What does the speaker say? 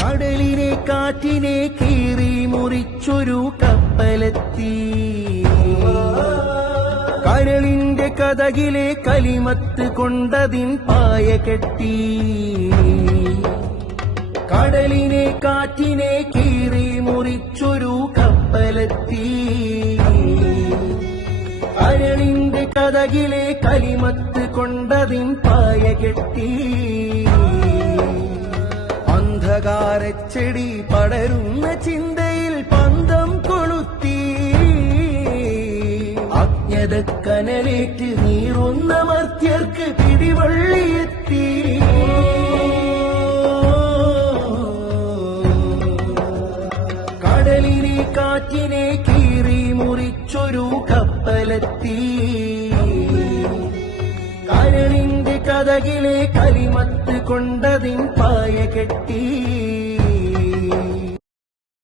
കടലിനെ കാറ്റിനെ കീറി മുറിച്ചൊരു കപ്പലെത്തി, കരളിന്റെ കതകിലെ കലിമത്ത് കൊണ്ടതിൻ പായ കെട്ടി. കടലിനെ കാറ്റിനെ കീറി മുറിച്ചൊരു കപ്പലെത്തി, കരളിന്റെ കതകിലെ കലിമത്ത് കൊണ്ടതിൻ പായ കെട്ടി. അന്ധകാരച്ചെടി പടരുന്ന ചിന്തയിൽ പന്തം കൊളുത്തി, അജ്ഞതക്കനലേറ്റ് നീറുന്ന മർത്യർക്ക് പിടിവള്ളിയെത്തി. കടലിനെ കാറ്റിനെ കീറി മുറിച്ചൊരു കപ്പലെത്തി, കരളിന്റെ കതകിലെ കലിമത്ത് കൊണ്ടതിൻ പായ കെട്ടി.